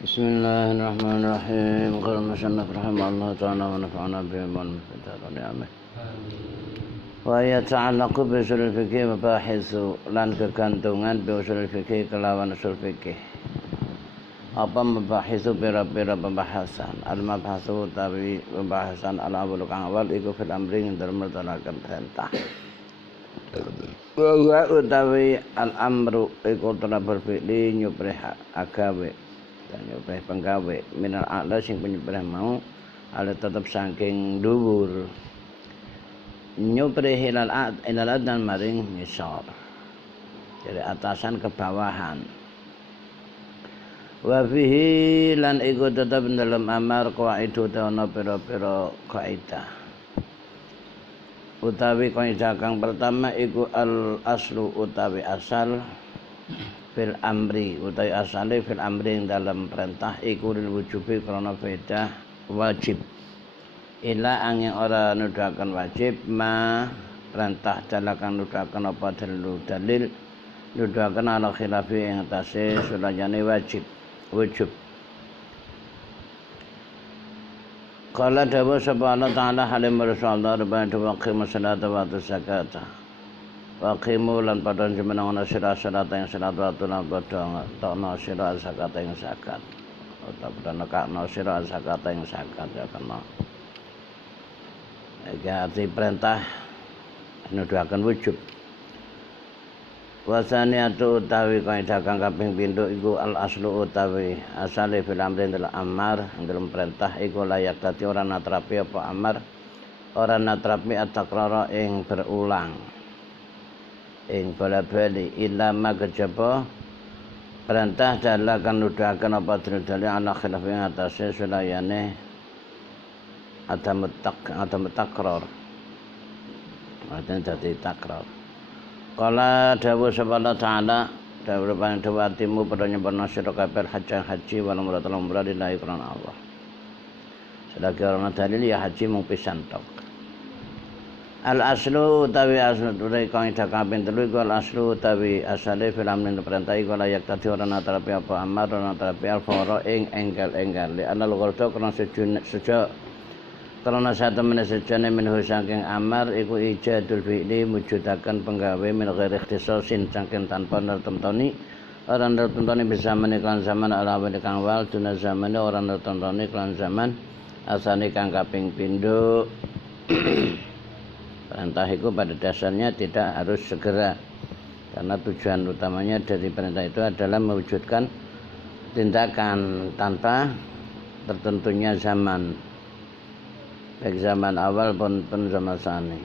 Bismillahirrahmanirrahim. Qala musannaf rahimahullah ta'ala wa nafa'ana bihi wa ni'amah. Wa yata'allaqu bi usul fikih mabahitsu lan kegantungan bi usul fikih kelawan usul fikih. Apa mabahitsu pira-pira pembahasan. Al-mabhasu utawi pembahasan al-awwal kang awal iku fil amri dalam melaksanakan perintah. Wa utawi al-amru iku telah berfi'li nyuprih agawe dan nyuprih penggawe minal a'la sing penyuprih mau ala tetep saking dhuwur nyuprih ilal adnan maring ngisor dari atasan ke bawahan. Wa fihi lan iku tetep dalam amar qaidu ta'ana pira-pira kaidah utawi kaidah kang pertama iku al aslu utawi asal fil amri utawi asale fil amri dalam perintah iku lil wujubi krana faedah wajib ila angin ora nuduhaken wajib ma perintah dalakan nuduhaken apa dalil nuduhaken ala khilafi ing atase sulayane wujub. Qala dawu subhanahu wa ta'ala halim rasulullah rabbana tuqim salata wa zakata wa qimu lan padha jenengan sira salat ing salat waktu lan padha tokno sira zakat ing zakat utawa padha nekakno sira zakat ing zakat ya kena iki perintah nuduhaken wujub. Wasaniatu utawi kaidah kang kaping pindho iku al aslu utawi asale fil amri dalam amar dalam perintah iku layak dadi ora natrapi apa amar ora natrapi at-takrara ing berulang ing bola-bali ilama kejaba perintah dalakan nuduhaken apa dalil ala khilaf ing atase sulayane adam takrar dadi takrar. Kala dawuh subhanahu ta'ala dawuh paring dawatimu padha nyempurna sira kabeh haji wa umrah lillahi krana Allah. Sedake ana dalil ya haji mung pisan tok. Al aslu utawi aslu kaidah kaping 3 iku al aslu utawi asale fil amrin perintah iku layak dadi ora natrapi apa amar ora natrapi al fara ing enggal-enggal li anal gharda kana sejo karena satu menasejane minhu saking amar iku ijadul fi'li mujudaken penggawe min ghairi ikhtisasin saking tanpa nertentoni ora nertentoni bisa meniklan zaman ala kang wal duna zamane ora nertentoni klan zaman asane kang kaping pindho. Perintah itu pada dasarnya tidak harus segera karena tujuan utamanya dari perintah itu adalah mewujudkan tindakan tanpa tertentunya zaman, baik zaman awal pun zaman sani.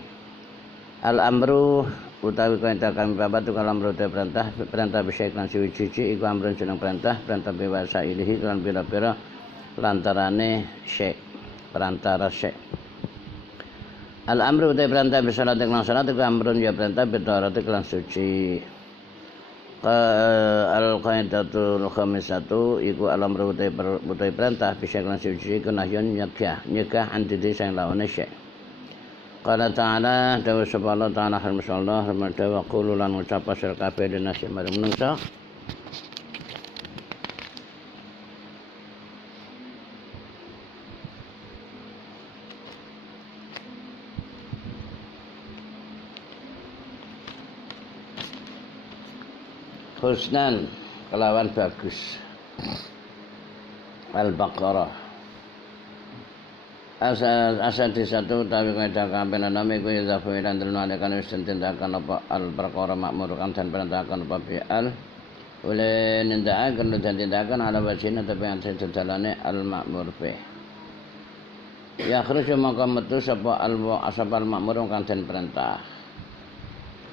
Al amru utawi kaidah kami babat itu kalau menurut perintah bisa iklan siwiji iku amrun jeneng perintah biwasa ilihi lan pira-pira lantarane syekh perantara syekh. Al amru utai perintah bisalat iklan salat iku amrun ya perintah bidarat iklan suci. Al qaidatul khamisatu iku al amru utai perintah bisa iklan suci iku nahyun nyegah antidi sang lawane syekh. Qala ta'ala dawu subhanahu ta'ala alhamdulillah rahmatan wa qulu lan ngucap sira kabeh dinasih marang menungsa. Husnan kelawan bagus. Al-Baqarah asal di satu tawi kaidah kampenan nami ku idza fu'ilan dalalakan wis tindakan apa al-perkara makmurkan dan perintahkan apa bi'al oleh nindakaken dan tindakan ala wajina tapi yang sedalane al-makmur bih ya khruju maka metu sapa al makmur kang den perintah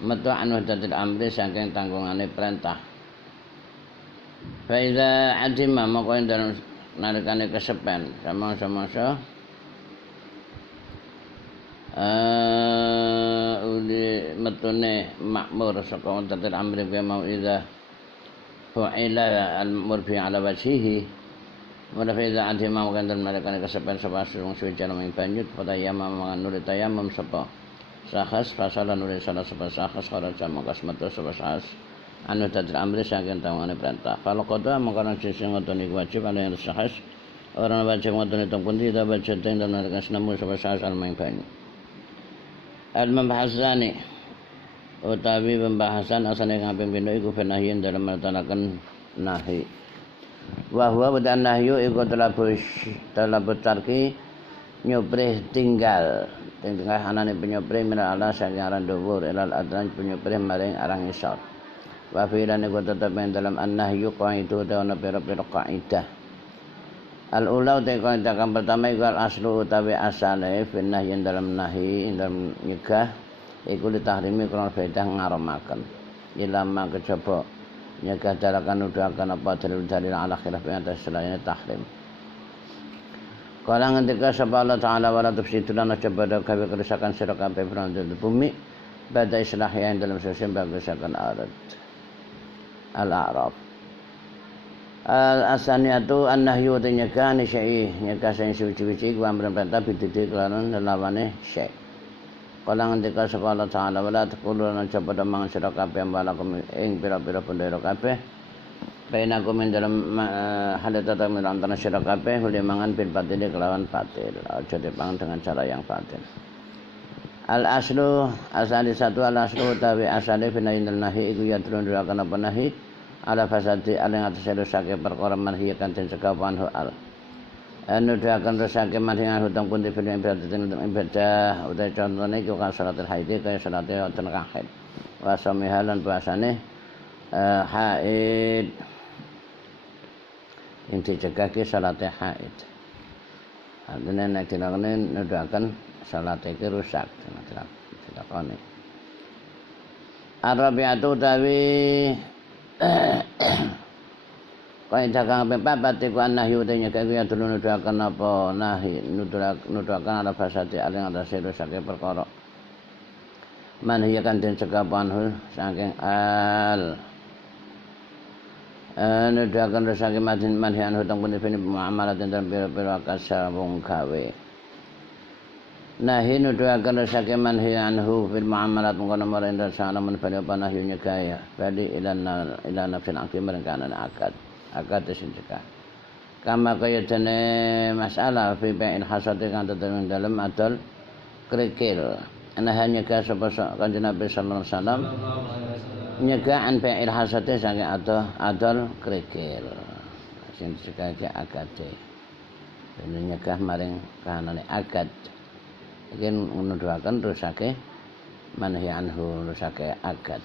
metu anu dadil amri saking tanggungane perintah. Fa iza adima maka dalam nalikane kesepen sama-sama uli metune makmur saka dadil amri bi mau iza fu'ila al-makmur bi ala wajhihi wa fa iza adima maka dalam nalikane kesepen sapa sung suci jalan banyut pada yama manganuri tayamum sapa sahas fasalan nuri salah sapa sahas kharaja maka metu sapa sahas anu tadil amri saking tangane perintah. Kalau qada makanan sing ngoten iku wajib ana yang sahas. Orang wajib ngoten itu pun tidak baca dan menarikan senamu sampai sahas al-main banyak. Al-mabhasani utawi pembahasan asane kaping pindho iku benahyin dalam melaksanakan nahi. Wa huwa wadan nahyu iku talabu tarki nyuprih tinggal anane penyuprih minal ala saking aran dhuwur ilal adran penyuprih maring arang isor. Wa fi'lan iku tetep dalam an-nahyu qaidu ana pira-pira kaidah. Al-ula utai kaidah kang pertama iku al-aslu utawi asale fin nahyi dalam nahi dalam nyegah iku ditahrimi krana faedah ngaromaken. Ilama kejaba nyegah dalakan nuduhaken apa dalil ala khilaf ing atas selain tahrim. Kala ngendika sapa Allah taala wala tufsidu lan coba gawe kerusakan sira kabeh di bumi bada islah yang dalam sesuatu kerusakan arat. Al-A'raf. Al-asaniyatu an-nahyu wa nyegah ni syai nyegah sing suci-suci ku amrun perintah bididi kelawan lawane syai. Kala ngendika sapa Allah taala wala taqulu lan coba mangan sira kabeh ambalakum ing pira-pira bendera kabeh baina kumin dalam halatata min antara sira kabeh hule mangan bil batil kelawan batil aja dipangan dengan cara yang batil. Al-aslu asali satu al-aslu utawi asale finainal nahi iku ya turun-turun apa nahi ala fasadi aling atas rusake perkara manhi kan den cegah panhu al anu akan rusake manhi hutang pun dipilih ibadah utai contohnya juga salatul haid kaya salatul wonten haid wa samihalan bahasane haid yang dicegah ke salatul haid artinya nek dilakoni nuduhaken salat iki rusak dilakoni. Arabiatu utawi kaidah kang papat iku nahyu te nyegah ya dulu nuduhaken apa nahi nuduhaken ala fasadi aling atase rusake perkara manhiyakan den cegah panhu saking al nuduhaken rusake manhiyan hutang pun dene muamalah den pira-pira kasabung gawe. Nahi nuduhaken rusake manhi anhu fil muamalat mengkono marang sana men bali apa nahyu nyegah ya bali ila nafsin akil merengkanan akad sing cegah kama kaya dene masalah fi bai'il hasad kang tetep dalem adol krikil ana hanya ka sapa kanjeng Nabi sallallahu alaihi wasallam nyegah an bai'il hasad saking adol krikil sing cegah ke akade dene nyegah maring kahanane akad ingin menuduhaken rusake manhi anhu rusake akad.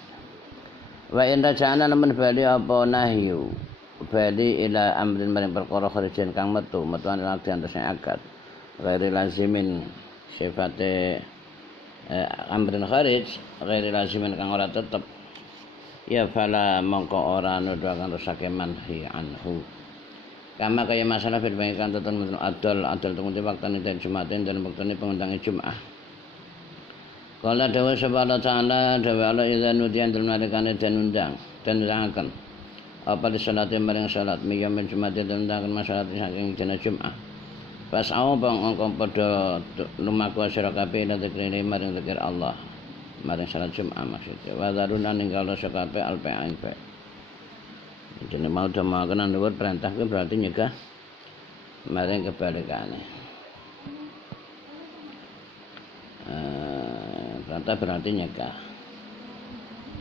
Wa in raja'ana lamun bali apa nahyu bali ila amrin maring perkara kharijan kang metuan akad antasing akad ghairi lazimin sifate amrin kharij ghairi lazimin kang ora tetep ya fala mongko ora nuduhaken rusake manhi anhu. Kama kaya masalah firman kan tetun adol tunggu waktu dan Jumatin dan waktu pengundangan Jumat. Kala dawa sapa Allah taala dawa Allah idza nudiyan dalam nalikane dan undang dan undangaken apa di salat maring salat miyamin Jumatin dan undangaken masalah saking dina Jumat. Pas au bang angkon padha lumaku sira kabeh lan zikri maring zikir Allah maring salat Jumat maksudnya wa zaruna ninggalo sakabe alpa'in fa. Jadi mau demakan dhuwur perintah ku berarti nyegah maring kebalikane. Perintah berarti nyegah.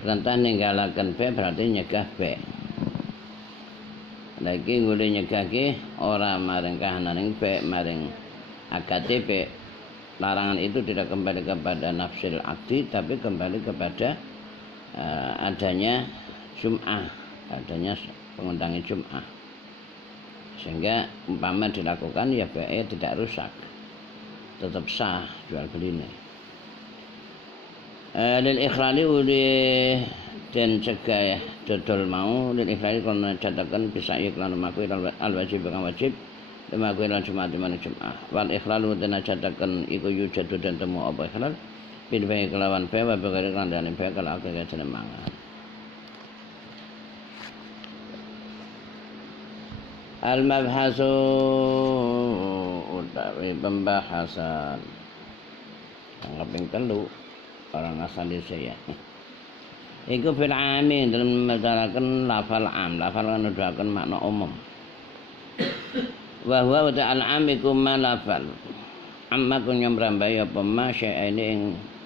Perintah ninggalaken B berarti nyegah B. Lagi ngule nyegah ki ora maring kahananing B maring AKTP. Larangan itu tidak kembali kepada nafsil akdi tapi kembali kepada adanya Jum'ah. Adanya pengundangan Jum'ah sehingga umpama dilakukan ya baik tidak rusak tetap sah jual belinya lil ikhlali uli dan cegah ya dodol mau lil ikhlali kalau catakan bisa iklan makui al wajib bukan wajib makui lan Jumat di mana Jum'ah wal ikhlalu dan catakan iku yujadu dan temu apa ikhlal bil baik kelawan bae wa bagari kan dan bae kalau akeh jeneng mangan. Al-mabhasu utawi pembahasan kaping 3 orang asal saya Iku fil ami dalam mataraken lafal am, lafal kan nuduhaken makna umum. Wa huwa al am iku ma lafal. Amma kun nyamrambai apa ma syai'ine ing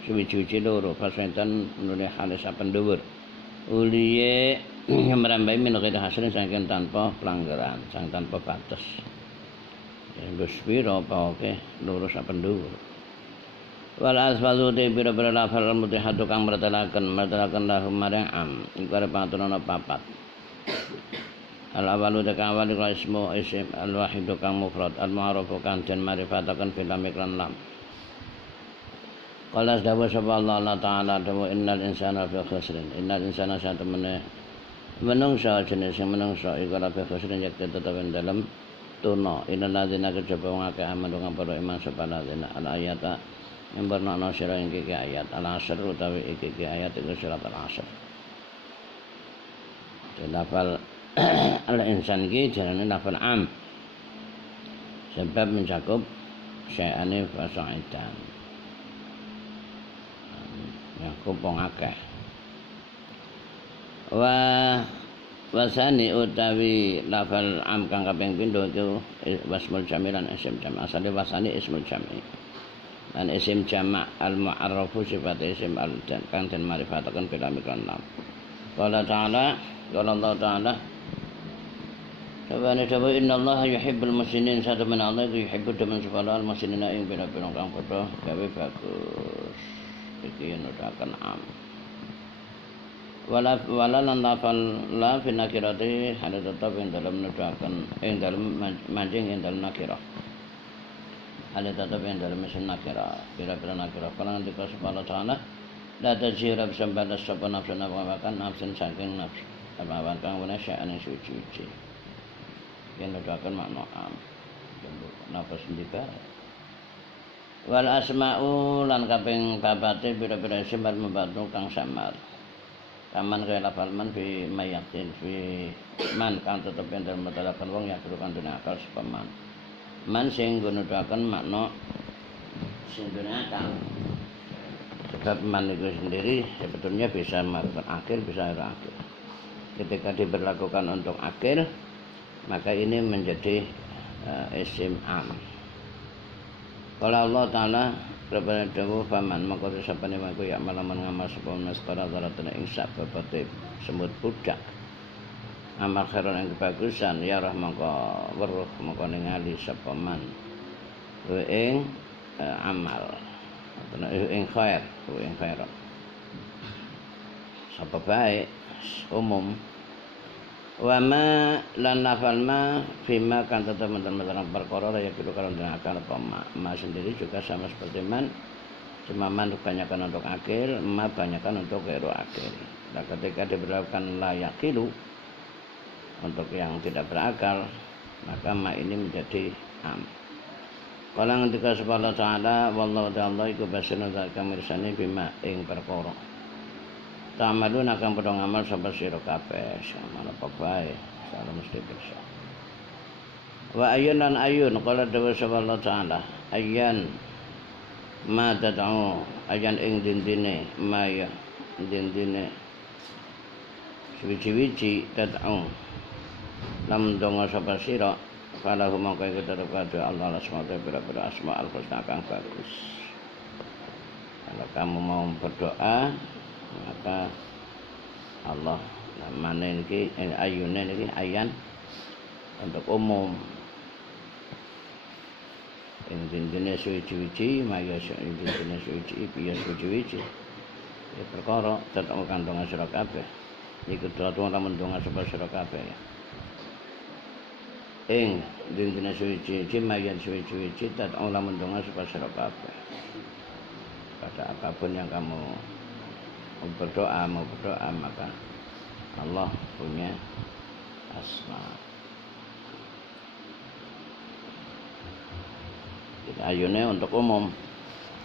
suwi-suwi loro fasetan nuli halis saben dhuwur. Uliye nyamrambai min ghairi hasilin saking tanpa pelanggaran, sang tanpa batas. Wis pira apa oke loro saben dhuwur. Wal asfalu te pira-pira lafal mutihatu kang mertelaken lahum marang am iku arep paturana papat. Al awalu te kang awal iku ismu isim al wahidu kang mufrad al ma'rufu kang den marifataken fil iklan lam. Qala dawu sapa Allah taala dawu innal insana fi khusrin innal insana satemene menungsa jenis sing menungsa iku fi khusrin yak tetep dalam tuna innal ladzina kejaba wong akeh aman ngapura iman sapa ladzina al ayata yang bermakna sira ing iki ayat al-asr utawi iki ayat iku surat al-asr. Lafal al-insan iki jenenge lafal am. Sebab mencakup syai'ane fasa'idan. Nyakup wong akeh. Wasani utawi lafal am kang kaping pindho iku wasmul jamilan isim jam. Asale wasani ismul jami. Dan isim jamak al-mu'arrafu sifat isim al-dan kang den marifataken bila mikron lam. Qala ta'ala qala Allah ta'ala Sabana dawa innallaha yuhibbul muhsinin satamana Allah iku yuhibbu demen supaya al-muhsinina ing pira-pira kang padha gawe bagus. Iki nuduhaken am. Wala lan lafal la fi nakirati hal tetep ing dalem nuduhaken ing dalem mancing ing dalem nakirah. Ada tetap yang dalam mesin nakira, kira-kira nakira. Kalau nanti kau subhanahu taala, dah tajirab sampai sopan nafsu makan nafsu saking nafsu. Apa makan mana syai'an yang suci. Yang nuduhaken makna am. Nafsu sendika. Wal asma'u lan kaping babate pira-pira isim membantu kang samar. Kaman kaya lafal man fi mayatin fi man kang tetep yang dalam matalakan wong yang berukan dunia akal sepaman. Man sing nuduhaken makna sing akal. Sebab man itu sendiri sebetulnya bisa melakukan akil, bisa ora akil. Ketika diberlakukan untuk akil, maka ini menjadi isim am. Kalau Allah Ta'ala kepada dawu faman maka sapane mangko ya malaman ngamal sapa maskara zaratna ing sak babote semut pudak. Amal khairan yang kebagusan ya rahmaka weruh maka ningali sapa man ing amal ing khair ing khairan sapa baik umum wa ma lan nafal ma fima kan tetap menterang perkara ya kudu kalau dengan akal apa ma sendiri juga sama seperti man cuma man kebanyakan untuk akil ma banyakan untuk ghairu akil. Nah ketika diberlakukan la yaqilu untuk yang tidak berakal maka ma ini menjadi am. Kalau ketika subhanahu ta'ala wallahu ta'ala iku basirun zalika mirsani bima ing perkara ta'malun akan padha ngamal sapa sira kabeh sama apa bae salah mesti bisa. Wa ayun lan ayun qala dawa subhanahu ta'ala ayyan ma tad'u ayyan ing dindine ma ya dindine suwi-suwi tad'u lam donga sapa sira falahu mangka iku terkadhe Allah subhanahu wa asma al-husna kang bagus. Kalau kamu mau berdoa maka Allah namane iki ayune iki ayan untuk umum. Ing dene suci-suci maya ing dene suci piye suci-suci. Ya perkara tetep kandungan sira kabeh. Iku doa lamun donga sapa sira kabeh. Ing dene suci mayan suci tat lamun donga sapa sira kabeh. Pada apapun yang kamu berdoa maka Allah punya asma. Jadi ayune untuk umum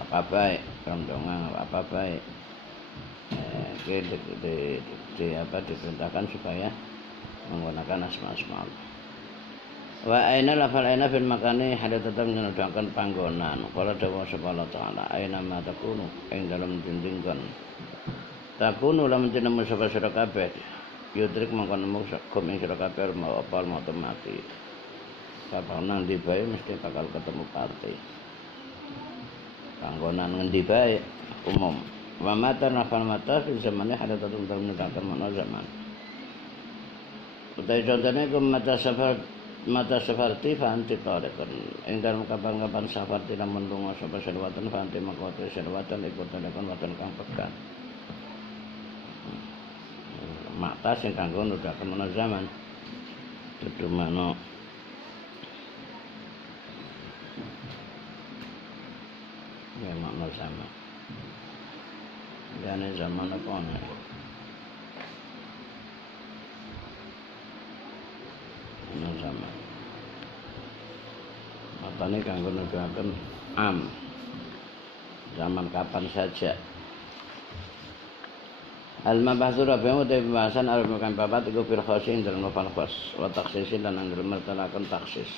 apa baik donga apa baik diperintahkan supaya menggunakan asma-asma Allah. Wa aina lafal aina fil makani hada tetap menunjukkan panggonan. Qala dawa subhanahu wa ta'ala aina ma takunu ing dalam dindingkan takunu lamun tinemu sapa sira kabeh yudrik mongko nemu kum ing sira kabeh mau apa mau mati kapan nang ndi bae mesti bakal ketemu pati panggonan ngendi bae umum wa mata nafal mata fil zamane ada tatum menegakkan mana zaman utai contohnya ke mata safarti fanti tarekun ing dalem kapan-kapan safarti lamun lunga sapa selawatan fanti mangko selawatan ikut tarekun watan kang pekan mata sing kanggo nuduhaken mana zaman dudu mano ya makna zaman jane zaman apa ana ana zaman matane kanggo nuduhaken zaman kapan saja al-mabahsu rabi'u te pembahasan arep makan papat iku fil khasin dalam lafal khas wa takhsisin lan anggere mertelaken takhsis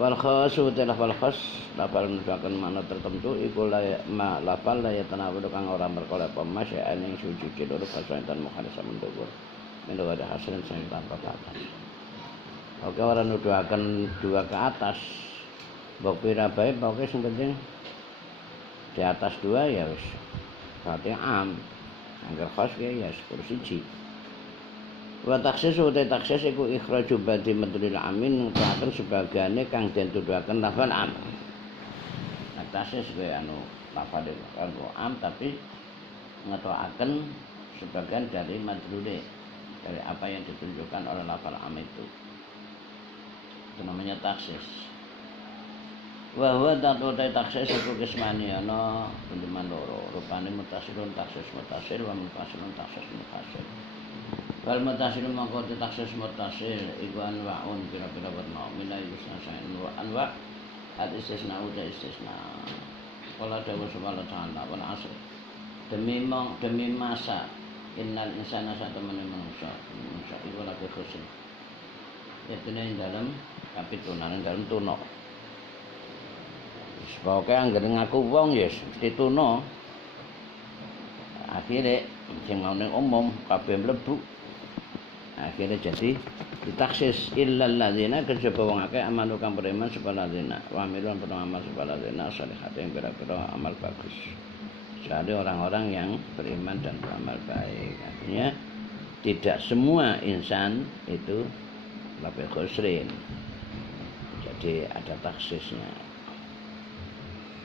wal khasu te lafal khas lafal nuduhaken makna tertentu iku lafal la yatanawadu kang ora merkala pemasya ing suci loro kasantan mukhalisa mendhuwur mendo ada hasil sing tanpa batas oke ora nuduhaken dua ke atas mbok pira bae pokoke sing penting di atas dua ya wis berarti angger khas ya 10 wa taksis uta taksis iku ikhraju badi madlil amin ngutaken sebagane kang den tuduhaken lafal taksis kuwi anu lafal tapi ngetokaken sebagian dari madlule dari apa yang ditunjukkan oleh lafal itu namanya taksis wa huwa taksis iku kismani ana pendeman loro rupane mutasilun taksis mutasil wa munfasilun taksis munfasil wal mutasilun mangko taksis mutasil iku anwa'un pira-pira warna minai istisna wa anwa' al istisna wa istisna kala dawuh subhanahu wa ta'ala wal asr demi masa innal insana satamana manusia iku lagi khusn itu dalam kapitulan dalam tuno pokoknya anggere ngaku wong ya mesti tuna akhirnya sing mau ning umum kabeh mlebu akhirnya jadi ditaksis illal ladzina kejaba wong akeh amanu kang beriman sapa ladzina wa amilun amal sapa ladzina sholihat yang kira-kira amal bagus kecuali orang-orang yang beriman dan beramal baik artinya tidak semua insan itu lebih khusrin jadi ada taksisnya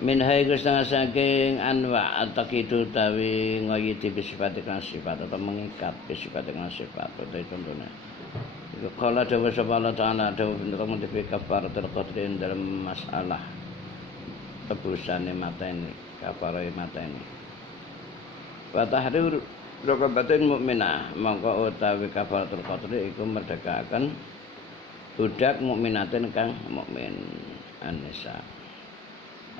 min haiku setengah saking anwa atakidu tawi ngoyiti bisifat dengan sifat atau mengikat bisifat dengan sifat itu contohnya kalau dawa sapa Allah Ta'ala dawa bentuk mendifi kafaratul qadrin dalam masalah tebusannya mata ini kafarai mata ini wa tahrir raqabatin mukminah mongko utawi kafaratul qadri iku merdekakan budak mukminatin kang mukmin an-nisa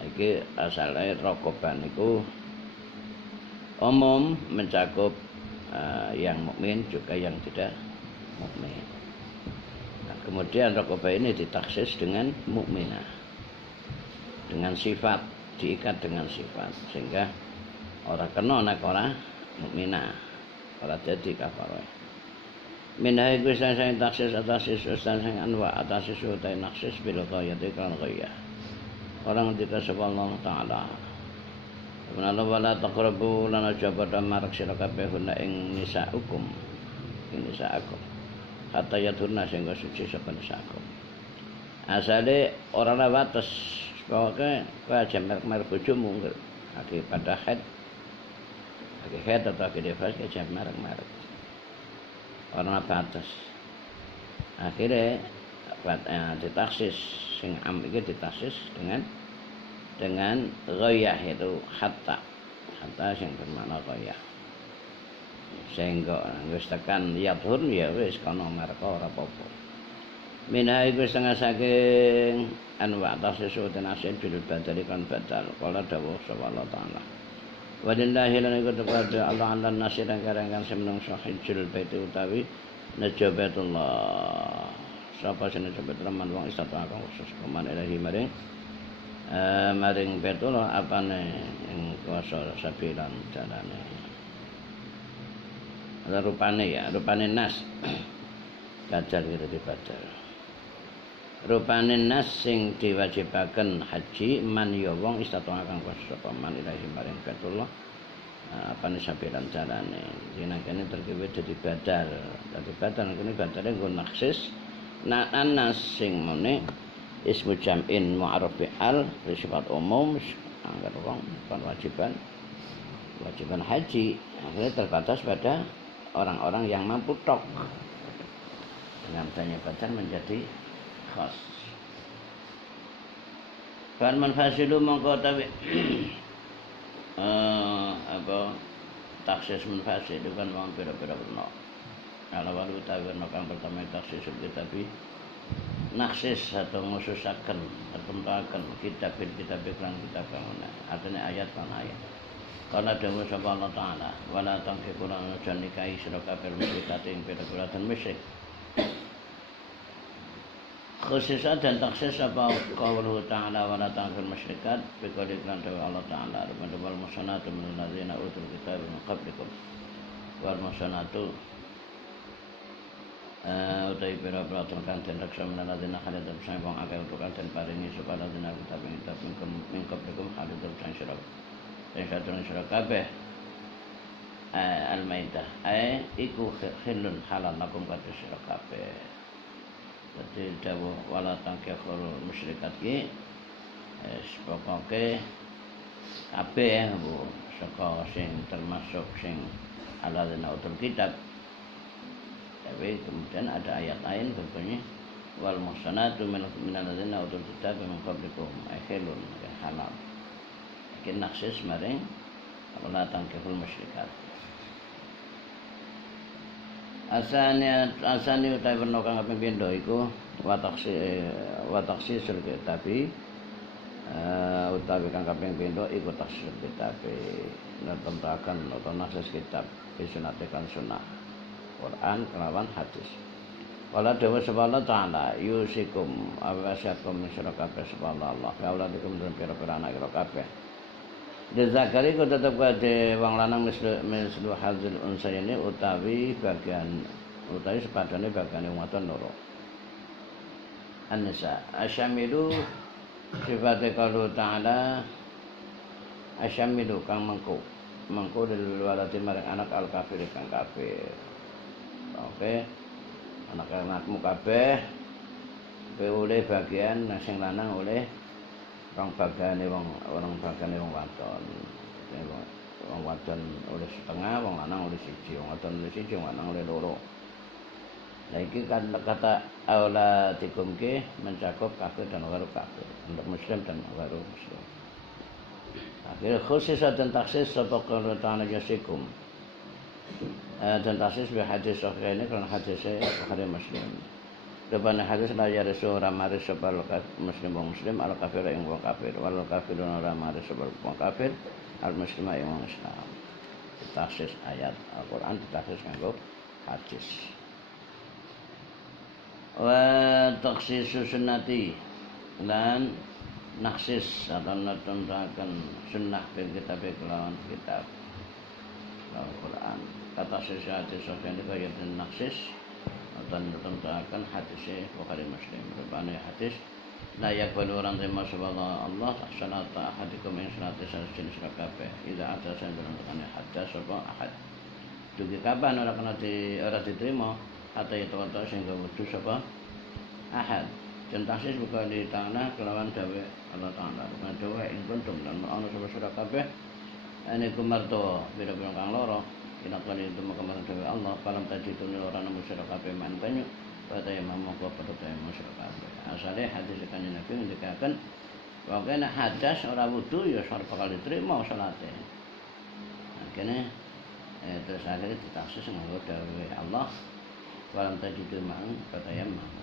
iki asale rokoban iku umum mencakup yang mukmin juga yang tidak mukmin. Nah, kemudian rokobah ini ditaksis dengan mukminah, dengan sifat diikat dengan sifat sehingga orang kena nek ora mukminah, ora jadi kafarah. Minha iku sing taksis atas sing anwa atas utai naksis bil ghayati kan ghayah. Orang tidak sebab Allah Ta'ala Menala wala taqrabu lana jabada marak sira kabeh huna ing nisaukum ing nisaakum hatta yadhurna sehingga suci sapa nisaakum asale ora wates pokoke kowe aja merek bojomu lagi pada haid atau lagi nifas aja merek ora batas akhirnya ditaksis sing am iki ditaksis dengan ghayah itu hatta sing bermakna ghayah sehingga wis tekan yadhur ya wis kana mereka ora apa-apa minha iku setengah saking anwa takhsis dan asin bil badal kan badal kala dawuh sapa Allah Ta'ala walillahi lan iku kepada Allah lan nasir kang karangan semenung sahijul bait utawi najabatullah sapa sing najabat man wong istata kang khusus kuman ilahi maring maring Baitullah apane ing kuasa sabilan dalane. Rupane nas bajar gitu dibajar. Rupane nas sing diwajibaken haji man ya wong istata'a kang kuasa paman ilahi maring Baitullah apane sabilan dalane. Jenengane terkiwe dadi badal. Dadi badal kene badale nggo naksis nas sing mene ismu jam'in mu'arraf bi'al bersifat umum anggar wong kewajiban haji akhirnya terbatas pada orang-orang yang mampu tok. Dengan adanya badal menjadi khas. Kan manfasilu mongko tawi taksis munfasil itu kan wong pira-pira beno. Kalau walu tawi kang pertama taksis tapi naksis atau ngususaken atau merakan kitab iklan kitab kamana artinya ayat kan ayat karena dawuh sapa Allah taala wala tangkihul jannikai sira kafir musyrikat ing pira-pira dan musyrik khususnya dan taksis apa qauluhu ta'ala wala tangkihul musyrikat bikali iklan dawuh Allah taala wal musanatu minal ladzina utul kitab min qablikum wal musanatu utai pira-pira tekan den reksa menawa dina khalid sang wong akeh utukan den paringi supaya dina kitab mingkop khalid sang sira sira kabeh al-maidah iku khilun halal lakum kabeh sira kabeh dadi dawuh wala tangkihul musyrikat ki pokoke kabeh saka sing termasuk sing alladzina utul kitab. Tapi kemudian ada ayat lain berbunyi wal muhsanatu minal ladzina utul kitab min qablikum akhilun halal. Iki naksis maring wala tangkihul musyrikat. Asani utawi werna kang kaping pindho iku wa taksisul kitabi utawi kang kaping pindho iku taksisul kitabi netentaken utawa naksis kitab sunate kan sunah Quran kelawan hadis. Wala dewa subhanahu ta'ala yusikum awasiakum sira kabeh subhanallah ya Allah dikum den pira-pira anak ira kabeh. Dizakari ku tetep kade wong lanang mislu hadzil unsayni utawi sepadane bagiane wadon loro. An-nisa asyamilu sifate qalu ta'ala asyamilu kang mengko lil walati marang anak al kafir kang kafir. Oke, anak-anakmu kabeh oleh bagian sing lanang oleh orang bagiane wong wadon. Wong wadon oleh setengah, wong lanang oleh siji, wong wadon oleh siji, wong lanang oleh loro. Nah iki kan kata auladikum ki mencakup kafir dan gharu kafir, untuk muslim dan gharu muslim. Akhirnya khusus dan taksis sapa kalau ta'ala yasikum. Dan taksis bi hadis sahih ini karena hadisnya Bukhari Muslim. Depan hadis la yarisu ramaris sebal muslim wong muslim al kafir ing wong kafir wal kafirun ramaris sebal wong kafir al muslim ing wong Islam. Taksis ayat Al-Qur'an taksis nganggo hadis. Wa taksis sunnati lan naksis atau netentaken sunnah bil kitab kelawan kitab Al-Qur'an. Kata sesuatu sofian itu kaya naksis dan tentangkan hadisnya Bukhari Muslim. Rupanya hadis la yakbalu orang terima subhanallah Allah salata ahadikum min salati jenis kabeh. Idza ada saya tentangkan hadis apa ahad. Dugi kapan ora kena diterima atau itu sing wudu sapa ahad. Dan taksis bukan di tanah kelawan dawe Allah Ta'ala. Bukan dawe ing kuntum dan ana sura kabeh ane kumarto bira-bira kang loro. Ina kali itu kemarin dewa Allah kalam tadi itu orang musyrik kabeh man banyu pada yang mampu pada yang musyrik kabeh. Asale hadis kanjeng Nabi ngendikaken wa kana hadas ora wudu ya ora bakal diterima salate. Akhirnya terus akhirnya ditaksis nganggo dawe Allah kalam tadi itu mang pada yang mampu.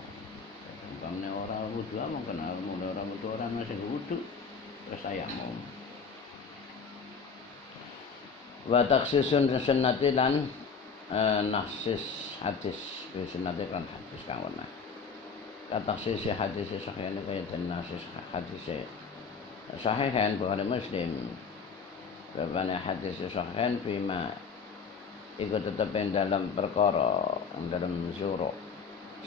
Kamne ora wudu among kena ora wudu ora masih wudu terus ayamum. Wa taksisun sunnati lan naksis hadis sunnati kan hadis kang ana. Ka taksis hadis sahih kaya den naksis hadis sahihan Bukhari Muslim bapane hadis sahihan bima iku tetep ing dalam perkara ing dalam zuro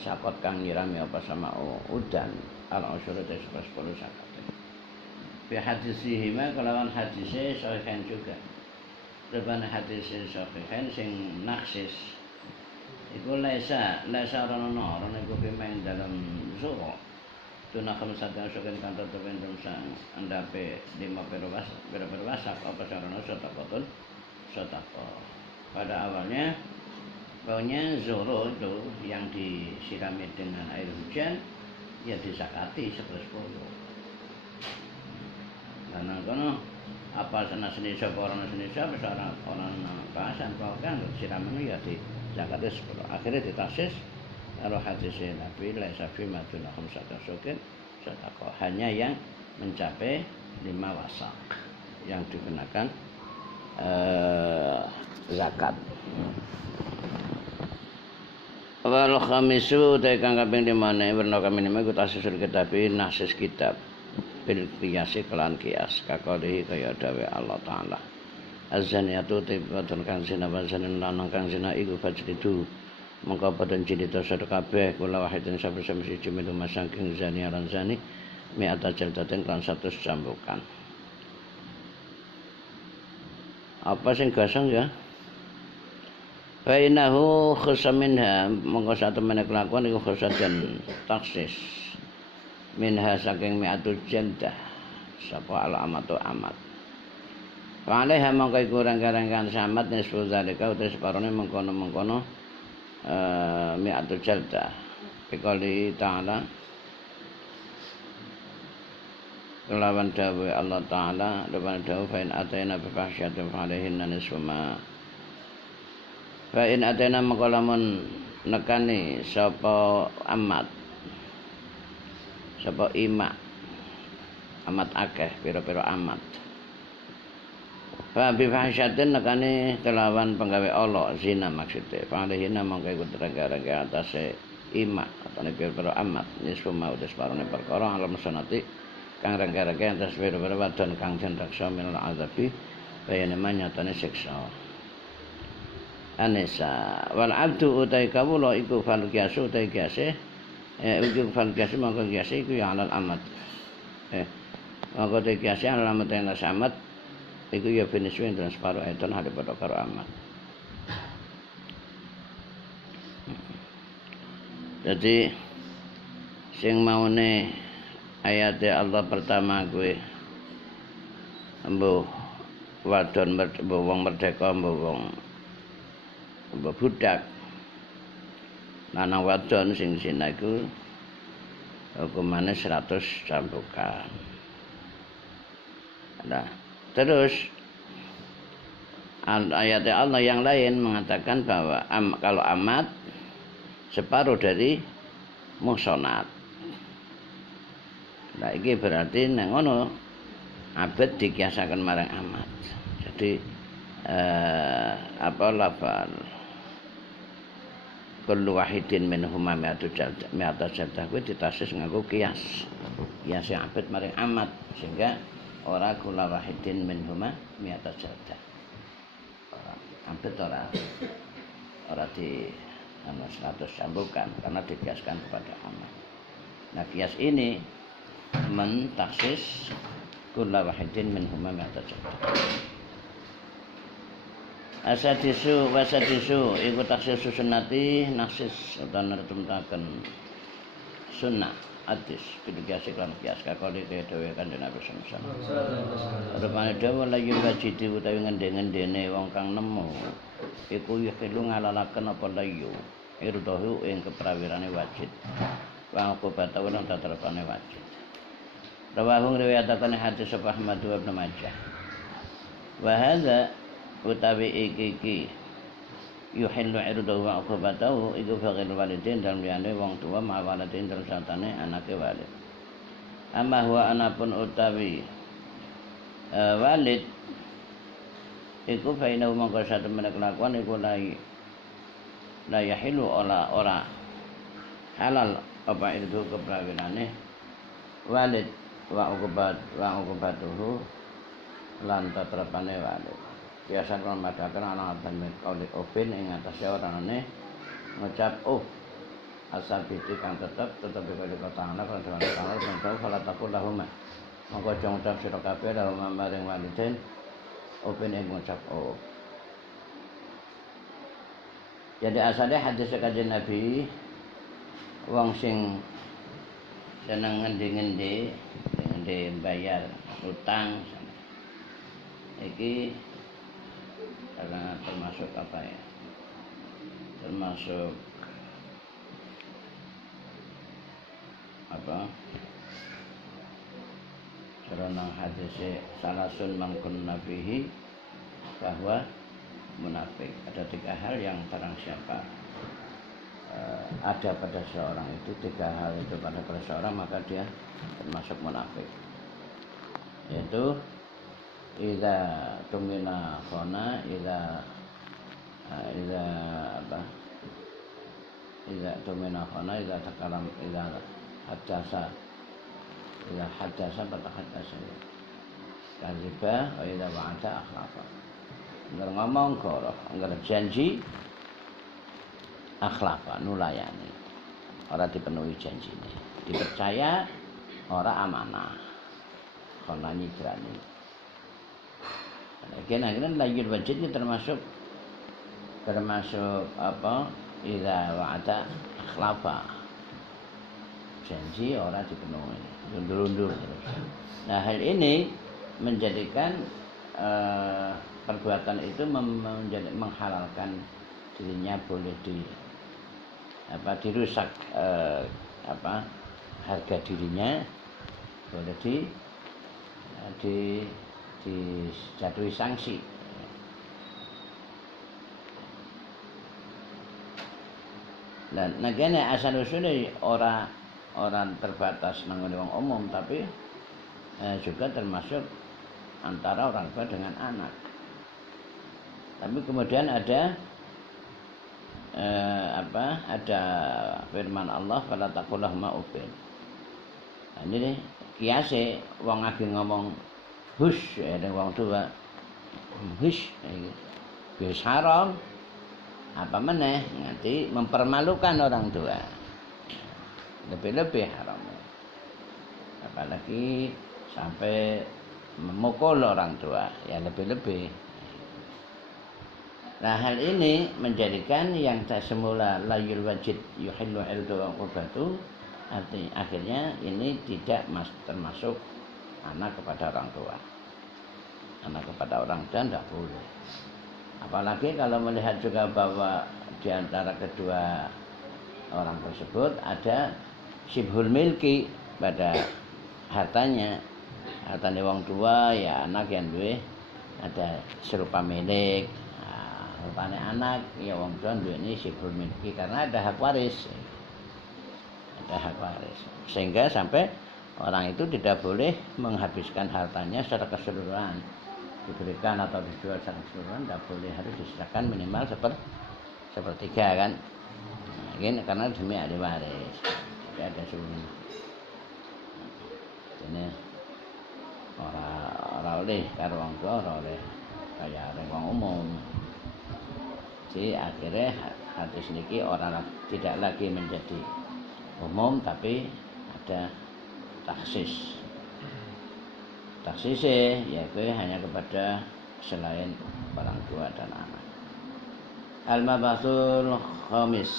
sakot kang nyirami apa sama udan al-usyur te 10 sakot bi hadisihima kalawan hadise sahihan juga bapane hadise sahihan sing naksis iku laisa rono iku bima ing dalam zuro tuna khamsatan soken kantor tependung sang andape 5 berwasak apa sarana sotakotun sotako. Pada awalnya baunya zoro itu yang disirami dengan air hujan ya disakati 11 karena kono apa sana seni sapa orang seni sapa orang bahasan bahkan siramannya ya disakati 10 akhirnya ditasis kalau hadisnya Nabi laisa fi madun khamsatan sokin sotako hanya yang mencapai 5 wasak yang dikenakan zakat. Wal khamisu kang kaping 5 werna kami iku tasisul kitab nasis kitab bil qiyas kelan qiyas kakalihi kaya dawe Allah taala azaniyatu tibatun kang zina bazanin lanang kang zina iku fajridu mongko padha cinta sadhe kabeh kula wahidin saben-saben siji melu masangking zani aran zani mi'ata jaldatin kan 100 cambukan. Apa sing gasang ya? Bainahu khusaminha mongko satu menek kelakuan iku khusadan taksis minha saking mi'atul jaldah sapa al amatu amat. Waleha mongko iku rangka-rangkaan samat nisfu zalika uta separone mengkono mi'atul jaldah biqali ta'ala kelawan dawuh Allah taala lawan dawuh fa in atayna bi fahsyatin fa alaihinna nisfu ma fa in atayna maqalamun nekani sapa amat sapa ima amat akeh pira-pira amat fa bi fahsyatin nekani kelawan penggawe Allah zina maksudnya fa alaihinna mongko iku terangga-rangga atase ima atane pira-pira amat nisfu ma udes parone perkara alam sanati kang rangga-rangga atas pira-pira wadon kang den raksa minal azabi bayane manyatane siksa. Anisa wal abdu utai kawula iku fal qiyasu utai qiyase iku fal qiyasu mangko qiyase iku ya alal amat. Mangko te qiyase alal amat ing amat iku ya biniswi dan separo eton hale padha karo amat. Jadi sing maune ayat Allah pertama gue mbuh wadon wong merdeka mbuh budak lanang wadon sing zina iku hukumane 100 cambukan. Nah, terus ayat Allah yang lain mengatakan bahwa kalau amat separuh dari muhsanat. Nah, ini berarti nang ngono abad dikiasakan marang amat. Jadi apa lafal kullu wahidin minhum mi'atu jaldah kuwi ditasis nganggo kias. Kias yang abad marang amat sehingga ora kullu wahidin minhum mi'atu jaldah. Abad ora di 100 cambukan karena dikiaskan kepada amat. Nah, kias ini mentaksis kulla wahidin min huma ma'tajadah. Asadisu iku taksis sunnati naksis utawa nertumtaken sunnah hadis pidugasi kan kias kakali dhewe Kanjeng Nabi sallallahu alaihi wasallam. Rupane dawuh la yubajidi utawi ngende-ngendene wong kang nemu iku yakilu ngalalaken apa layu irdahu ing keprawirane wajib. Wa aku batawa nang tatrapane wajib. Rawahu riwayatakan hadis Ahmad wa Ibnu Majah. Wa hadza utawi iki yuhillu irdahu wa uqubatahu iku faqil walidin dan liyane wong tua ma walidin dan satane anake walid. Amma huwa anapun utawi walid iku fa inna mongko satu menek kelakuan iku la yahilu ora halal apa itu keprawirane walid wa ukubatuhu lan tetrepane wali. Biasa kalau madakan anak dan kaulik opin ing atase orangane ngucap asal biti kang tetep tetapi kalau kata anak kalau dewan taala bangsa fala takul lahum mongko aja ngucap sira kabeh lahum maring waliden opin ing ngucap Jadi asalnya hadis kanjeng Nabi wong sing seneng ngendi-ngendi bayar utang iki karena termasuk apa ya? Termasuk apa? Karena hadis salasun mangkun nabihi bahwa munafik. Ada 3 hal yang barang siapa ada pada seorang itu, 3 hal itu pada seorang maka dia termasuk munafik. Yaitu idza tumina khana idza tumina khana idza takalam idza haddasa batahaddasa kadziba wa idza wa'ada akhlafa. Angger ngomong goroh, angger janji akhlafa nulayani. Ora dipenuhi janjine. Dipercaya ora amanah. Khana nyigrani. Akhirnya layul wajid ini termasuk apa? Idza wa'ada akhlafa. Janji ora dipenuhi, undur-undur terus. Nah, hal ini menjadikan perbuatan itu menghalalkan dirinya boleh dirusak harga dirinya boleh dijatuhi sanksi. Dan negara asal usulnya orang terbatas nanggung wong umum, tapi juga termasuk antara orang tua dengan anak. Tapi kemudian ada ada firman Allah fala taqul lahum ufin. Nah, ini kiase wong lagi ngomong hush ya wong tua. Hush wis haram. Apa meneh nanti mempermalukan orang tua. Lebih-lebih haram. Apalagi sampai memukul orang tua, ya lebih-lebih. Nah, hal ini menjadikan yang semula layul wajid yuhillu ildu wa qurbatu akhirnya ini tidak termasuk anak kepada orang tua. Anak kepada orang tua tidak boleh. Apalagi kalau melihat juga bahwa di antara kedua orang tersebut ada sibhul milki pada hartanya wong tua ya anak yang duwe ada serupa milik. Rupane anak ya wong tua duwe ini sibhul milki karena ada hak waris. Sehingga sampai orang itu tidak boleh menghabiskan hartanya secara keseluruhan, diberikan atau dijual secara keseluruhan, tidak boleh, harus diserahkan minimal sepertiga kan. Nah, ini karena demi ahli waris tidak ada suruh. Ini orang oleh karo wong tua, orang oleh kaya wong umum. Jadi akhirnya hadis niki orang tidak lagi menjadi umum tapi ada taksis. Taksisnya yaitu hanya kepada selain orang tua dan anak. Al-mabasul khamis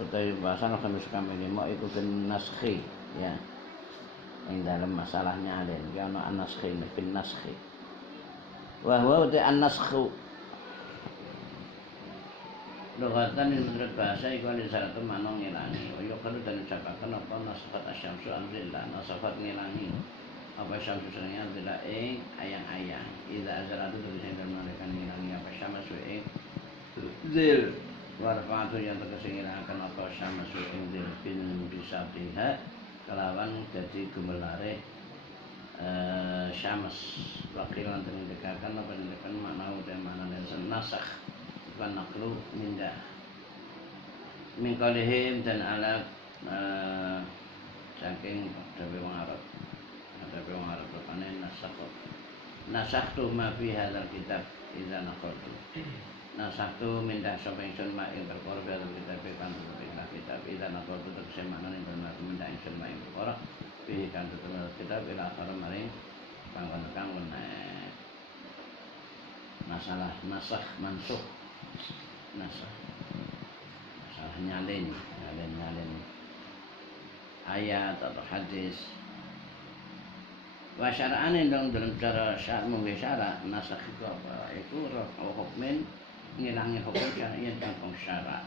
utawi bahasan khamis kami lima itu bin naskhi ya. Yang dalam masalahnya ada yang an-naskhi bin naskhi. Wa huwa an-naskhu. Lughatan menurut bahasa iku disaratu manung ngilangi. Wa yuqalu dan ucapaken apa nasafat asyamsu amrillah, nasafat ngilangi. Apa syamsu senengnya adalah ayang-ayang. Idza azratu tulisan dan mereka ngilangi apa syamsu zil. Warfa'atu yang tegese ngilangaken apa syamsu zil bin bisatiha kelawan dadi gemelare syams wakilan dan dikatakan apa dikatakan makna udah mana dan senasakh bukan naklu minda mingkalihim dan alat saking dawe wong Arab Ada wong arep rupane nasaktu ma fi hadzal kitab idza naqaltu. Nasaktu mindah sapa ingsun mak ing perkara hadzal kitab kan kitab idza naqaltu tegese maknane mindah ingsun mak ing perkara fi kan kitab ila akhir maring panggon masalah nasakh mansukh nasakh masalah nyalin ayat atau hadis wa syara'ane dalam cara mungkin syarat nasakh itu apa itu hukmin ngilangi hukum syar'i dan syarat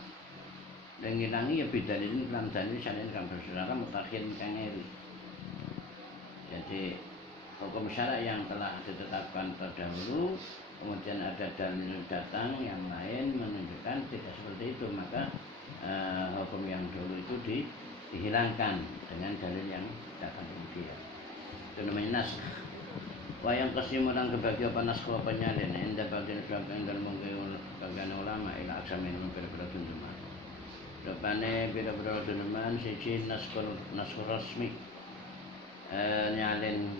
dan ngilangi ya bidalilin lan dalil syar'i kang bersaudara mutakhir kang eri. Jadi hukum syara yang telah ditetapkan terdahulu kemudian ada dalil datang yang lain menunjukkan tidak seperti itu, maka hukum yang dulu itu dihilangkan dengan dalil yang datang kemudian. Itu namanya naskh. Wayang kesimpulan kebagi apa naskh apa nyalin indah bagian suatu yang dalam bagian ulama ila aksamin berbeda tuntuman. Depannya berbeda tuntuman siji naskh resmi nyalin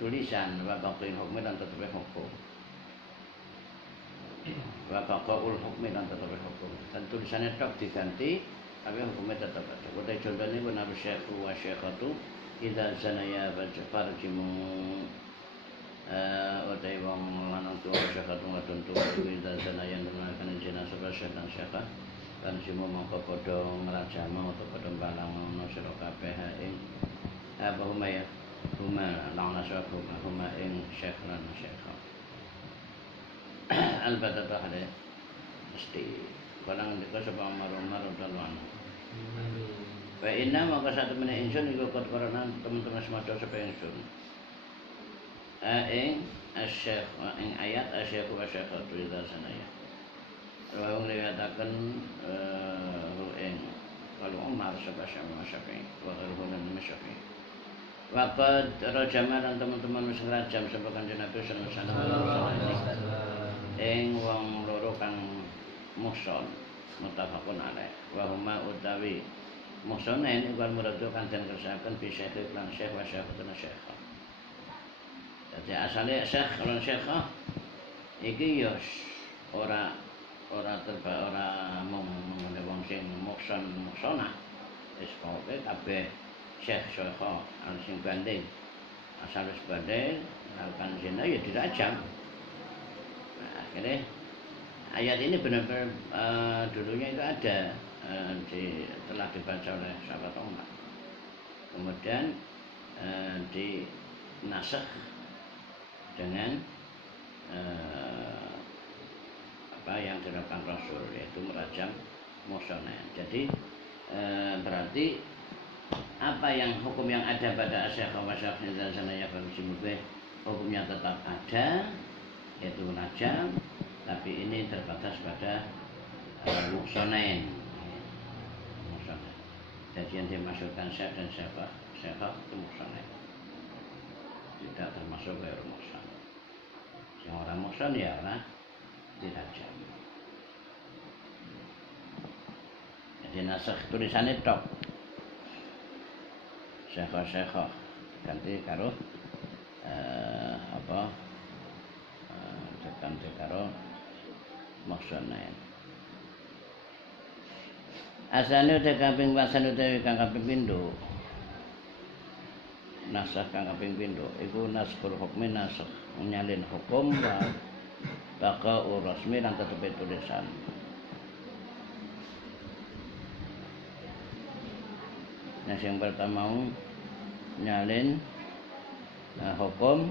tulisan wabaqil hukmi dan tetap hukum. Wabaqul hukmi dan tetap hukum. Dan tulisannya tok diganti tapi hukumnya tetap ada. Kota contohnya benar syekhu wa syekhatu idza sanaya farjimu utai wong lanang tua syekhatu wadon tua idza sanaya dengan zina sapa syekh dan syekhah kan semua mongko padha ngrajama utawa padha mbalangno sira kabeh ing apa huma ya huma lana syafu huma ing syekh lan syekhah albatta ada mesti kadang ndika sapa marumar dalwan wa inna maka satu meneh ingsun iku kot korona teman-teman semacam sapa ingsun ing asyekh ing ayat asyekh wa syekhah idza sanaya wong dikatakan ing kalau Umar sapa Syafi'i wa ghairuhu Syafi'i waqad rajama dan teman-teman wis ngrajam sapa Kanjeng Nabi sallallahu alaihi wasallam ing wong loro kang muhson muttafaqun alaih wa huma utawi muhsonain iku muradu kan den kersakaken bi syekh lan syekh wa syekhatun syekhah. Dadi asale syekh lan syekhah iki yo ora mung wong sing muhsonah wis pokoke kabeh syekh syekhah ana sing banding asal wis banding melakukan zina ya dirajam. Nah, akhirnya ayat ini benar-benar dulunya itu ada telah dibaca oleh sahabat Umar, kemudian dinasakh dengan apa yang dilakukan Rasul yaitu merajam muhsanah. Jadi berarti apa yang hukum yang ada pada asyakh wa syakh zanaya fa'al hukumnya tetap ada yaitu rajam, tapi ini terbatas pada muhsanain. Jadi yang dimasukkan syekh dan syekhah itu muhsanain, tidak termasuk ghairul muhsan. Yang orang muhsan ya orang dirajam. Jadi nasakh tulisannya tok syekhah ganti karo ganti karo muhsanain. Asane utek kaping wasan utawi kang kaping pindho. Nasakh kang kaping pindho iku naskhul hukmi nasakh nyalin hukum wa baqa'u rasmi lan tetepe tulisan. Nah, yang pertama nyalin hukum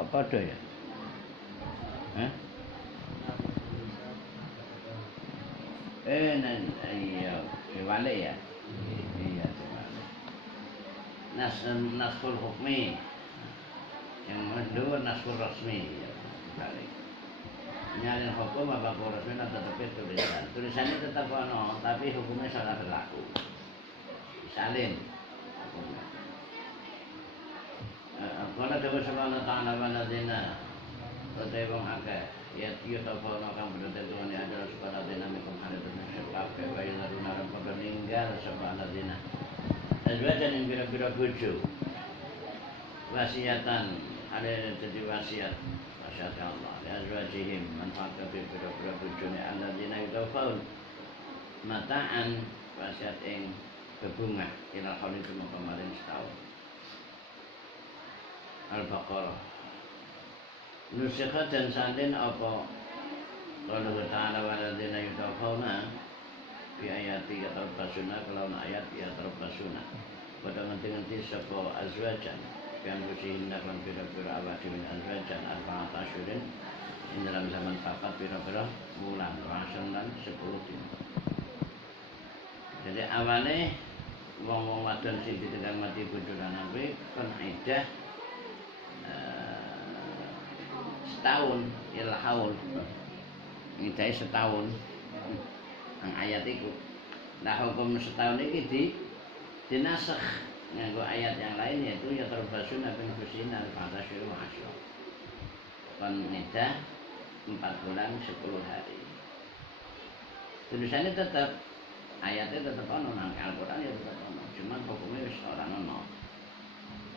kok padha ya? Iya, diwale ya. Iya, diwale. Naskhul hukmi yang kedua naskhul rasmi ya, balik. Nyalin hukum apa rasmi tetapi tulisannya tetap ono tapi hukumnya salah berlaku. Salin hukumnya. Kalau Dewa Subhanahu wa ta'ala waladina utai wong akeh ya tafono kang berarti Tuhan adalah subhanahu wa ta'ala mikum hadirin syekh wa yadruna rabbana ninggal subhanahu wa ta'ala azwajan yang bira-bira bojo wasiatan ada jadi wasiat Allah azwajihim manfaat bira-bira bojone alladzina yutawaffawna mata'an wasiat ing bebungah ila hauli cuma kemarin setahun. Al-Baqarah nusikha dan salin apa Allah Ta'ala waladzina yutawaffawna bi ayati yatarabbasuna kelawan ayat yatarabbasuna pada nganti-nganti sapa azwajan yang bersihinna kan bira-bira awadi min azwajan arba'at asyurin in dalam zaman papat bira-bira bulan rasul dan 10 dina. Jadi awalnya wong-wong wadon sing ditinggal mati bojone kuwi kon iddah setahun ilhaul ngidai setahun ang ayat itu. Nah hukum setahun ini dinasakh nganggo ayat yang lain yaitu ya terbasuna bin husina al-fatasyur wa asyur kon ngiddah 4 bulan 10 hari. Tulisannya tetap ayatnya tetap ono nang Al-Qur'an ya tetap ono, cuman hukumnya wis ora ono.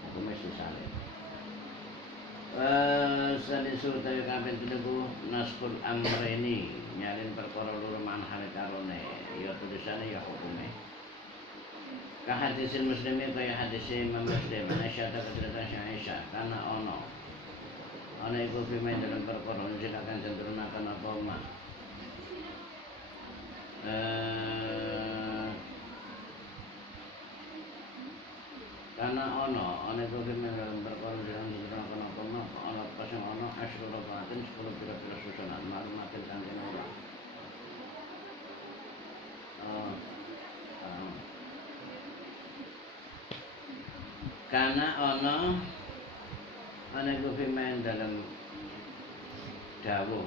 Hukumnya disalin. Sadisu tawi kaping 3 naskul amreni nyalin perkara loro manhale karone ya tulisane ya hukume. Ka hadisil muslimin kaya hadis Imam Muslim nasyata kecerdasan Aisyah karena ono iku pimen dalam perkara silakan cenderunaken apa mah karena ono iku pimen dalam perkara cenderunaken apa mah ana pasang ono asyru rabatin 10 pira-pira susunan maklumatin kangge ora karena ono iku pimen dalam dawuh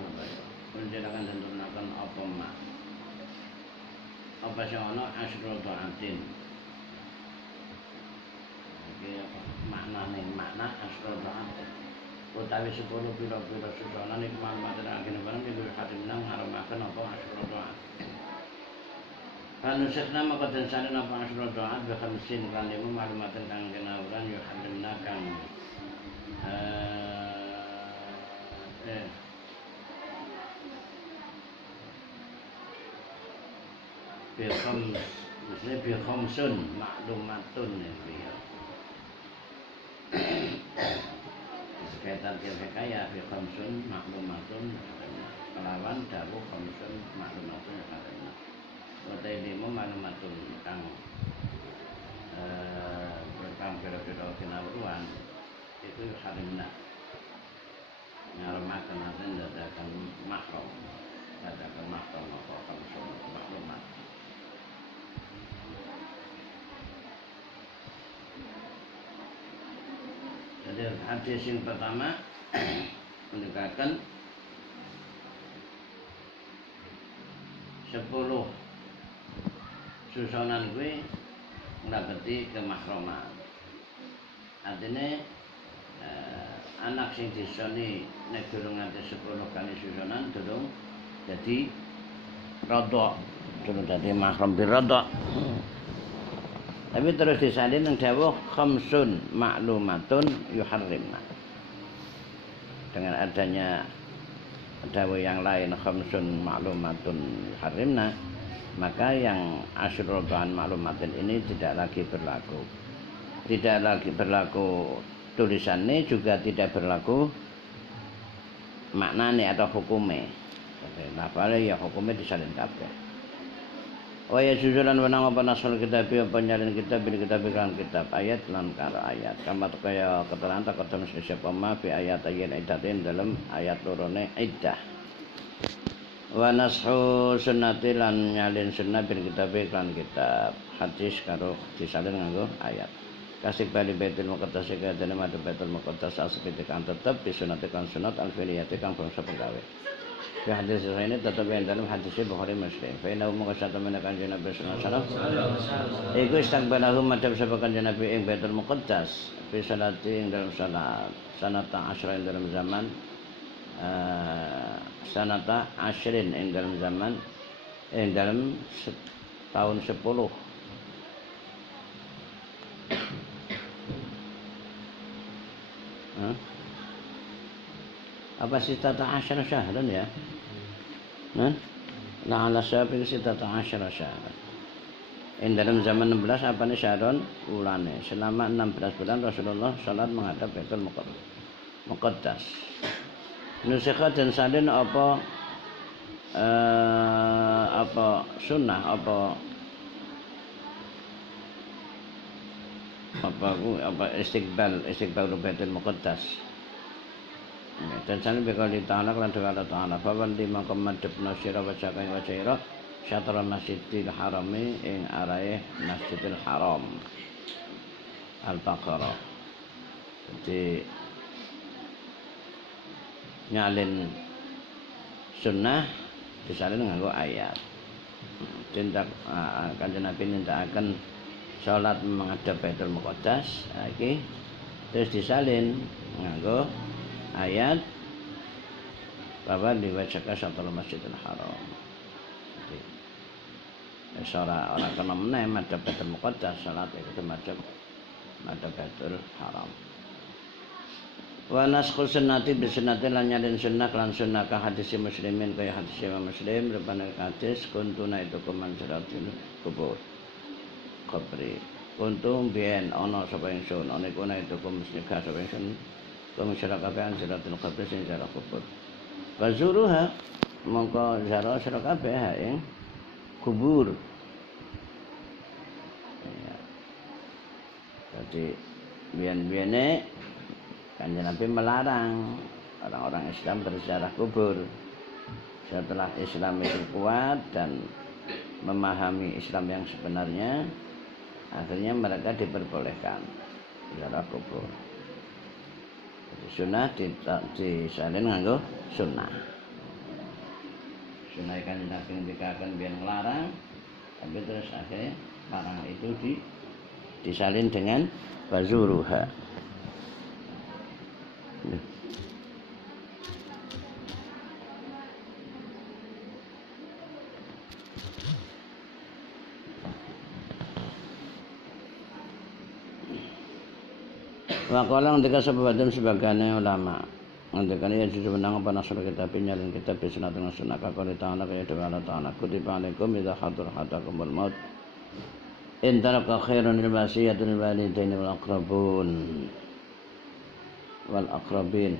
menjelakan dan turunakan apa mak apa sing ono asyru taatin iki apa makna asyru taatin utawi 10 pira-pira susunan iku maklumatin barang iku hadim nang ngaramaken apa asyru taatin. Kanusakna maka dan sana apa asyru doa berkhamsin kan lima maklumatin kang kenauran yuhadimna kang bikhamsun maklumatun ya sekitar kaya bikhamsun maklumatun kelawan dawuh khamsun maklumatun karena utai lima maklumatun kang kira-kira kinauruan itu harimna ngaremaken aten dadakan mahram apa khamsun maklumat. Jadi hadis yang pertama menunjukkan 10 susunan gue mendapati kemahroman. Artinya anak sing disoni nek durung nganti 10 kali susunan durung jadi rodok, durung dadi mahram birodok. Tapi terus disalin yang dawuh khamsun maklumatun yuharrimna. Dengan adanya dawuh yang lain khamsun maklumatun yuharrimna, maka yang asyrutan maklumatin ini tidak lagi berlaku. Tidak lagi berlaku tulisannya, juga tidak berlaku maknanya atau hukumnya. Lafale ya hukumnya disalin kabeh. Wa ya susulan wenang apa nasul kitab apa nyalin kitab bil kitab kan kitab ayat lan karo ayat. Kamat kaya keterangan tak ketemu siapa ma fi ayat ayin idatin dalam ayat lorone iddah. Wa nashu sunnati lan nyalin sunnah bil kitab kan kitab hadis karo disalin nganggo ayat. Kasih bali Baitul Muqaddas iki dene madu Baitul Muqaddas asepite kan tetep disunatkan sunat al-fi'liyah kang bangsa penggawe. Di hadis ini tetap yang dalam hadis Bukhari Muslim. Fa inna umma kasata menakan Nabi sallallahu alaihi wasallam. Iku istaqbalahu madhab sabakan Nabi ing Baitul Muqaddas fi salati ing dalam salat sanata asyra ing dalam zaman sanata asyrin ing dalam zaman ing dalam tahun 10 apa sitata asyara syahran ya? Nah, la'ala sabiq sitata asyara syahran. Dalam zaman 16 apa nih syahron ulane. Selama 16 bulan Rasulullah salat menghadap Baitul Muqaddas. Nusikha dan salin apa sunnah apa istiqbal Baitul Muqaddas. Dan salin biqauli ta'ala lan ta'ala fa walli maqam madabna sira wa sakai wa sira syatra Masjidil Harami ing arahe Masjidil Haram. Al-Baqarah. Jadi nyalin sunnah disalin nganggo ayat. Tindak Kanjeng Nabi nindakaken salat menghadap Baitul Muqaddas iki terus disalin nganggo ayat bahwa diwajibkan syatrul Masjidil Haram. Jadi orang kena meneh madhab Baitul Muqaddas salat itu madhab Baitul Haram. Wa naskhul sunnati bi sunnati lan nyalin sunnah lan sunnah ka hadis muslimin kaya hadis Imam Muslim rupane hadis kuntuna itu kumansiratul kubur kubri kuntum bien ana sapa ingsun ana iku itu kumusnika sapa ingsun kumasyarakat kabeh siratul kubri sing jarak kubur bazuruha mongko zara sira kabeh ing kubur. Ya. Jadi biyen-biyene Kanjeng Nabi melarang orang-orang Islam berziarah kubur. Setelah Islam itu kuat dan memahami Islam yang sebenarnya, akhirnya mereka diperbolehkan ziarah kubur. Jadi sunnah disalin nganggo sunnah. Sunnah Kanjeng Nabi ketika akan biar melarang, tapi terus akhirnya larang itu disalin dengan bazuruha. Waqala ngendika sebagian ulama ngendikane ya jujur menang apa nasr kitab nyalin kitab sunah dengan sunnah kakone ta'ala kaya dewa Allah ta'ala kutiba alaikum idza hadarakumul maut in taraka khairan lil wasiyatul walidaini wal aqrabin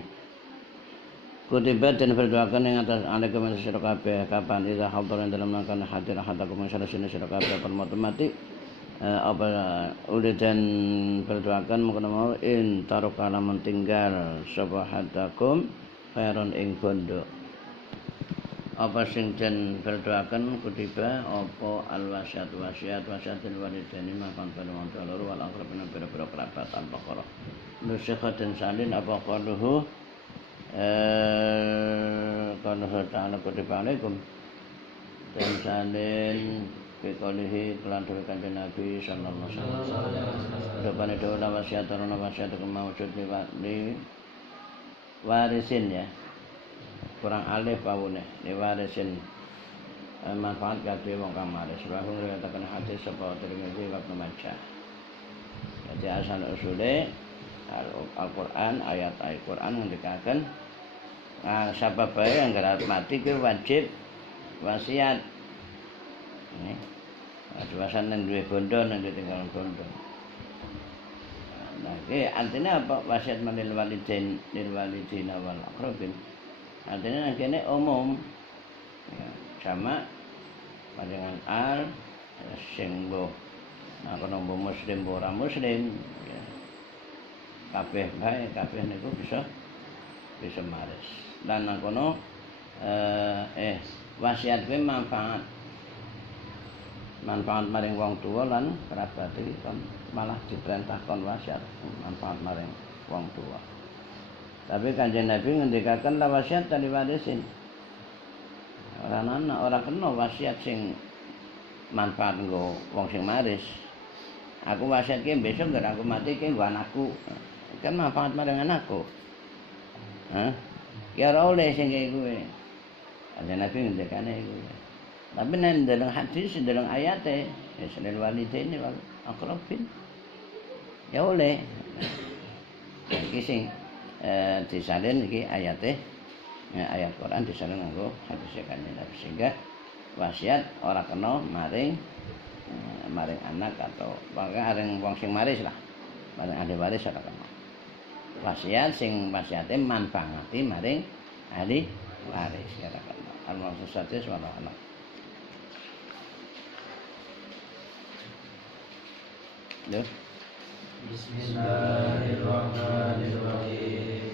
kutiba dan berdoakan yang atas alaikum sira kabeh kapan idza hadaran dalam langkah hadir hadakum sira kabeh permoto mati apa udah dan berdoakan mengkono mau in tarokala mentinggal sapa hadakum khairon ing bondo apa sing den berdoakan kutiba apa al wasiatul walidaini makan pada wong tua loro wal aqrabina pira-pira kerabat Al-Baqarah nusikha dan salin apa qaluhu qaluhu ta'ala kutiba alaikum dan salin Bikolihi kelan dari Kanjeng Nabi sallallahu alaihi wasallam. Depan itu wasiat kemawujud di warisin ya. Kurang alif pawune di warisin manfaat kabeh wong kang maris. Bahwa dikatakan hadis sapa Tirmidzi wa Ibnu Majah. Jadi asal usule Al-Qur'an ayat Al-Qur'an ngendikaken siapa bae yang gerak mati ku wajib wasiat. Ini diwasan nang duwe bondo nang ditinggal bondo. Nah, artinya apa wasiat lil walidina wal aqrabin. Artinya kene umum. Ya, sama panjenengan al sing mbok kono muslim ora muslim ya. Kabeh bae kabeh niku bisa maris. Dan nang kono wasiat kuwi manfaat maring wong tua lan kerabat iki malah diperintah kon wasiat manfaat maring wong tua. Tapi Kanjeng Nabi ngendikaken la wasiat tali warisin. Ora kena wasiat sing manfaat nggo wong sing maris. Aku wasiat ki besok gara aku mati ki nggo anakku. Kan manfaat maring anakku. Hah? Ya ora oleh sing kaya kuwi. Kanjeng Nabi ngendikane iku. Tapi nek dalam hadis dalam ayate salil walidaini wal aqrabin ya oleh iki sing disalin iki ayate Ya, ayat Quran disana nganggo hadis Kanjeng Nabi sehingga wasiat ora kena maring maring anak atau bahkan maring wong sing maris lah. Maring ahli waris ora kena. Wasiat sing wasiate manfaati maring ahli waris ora kena. Al-maksud sadis wala anak. Bismillahirrahmanirrahim.